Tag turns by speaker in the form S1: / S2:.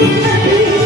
S1: Mugi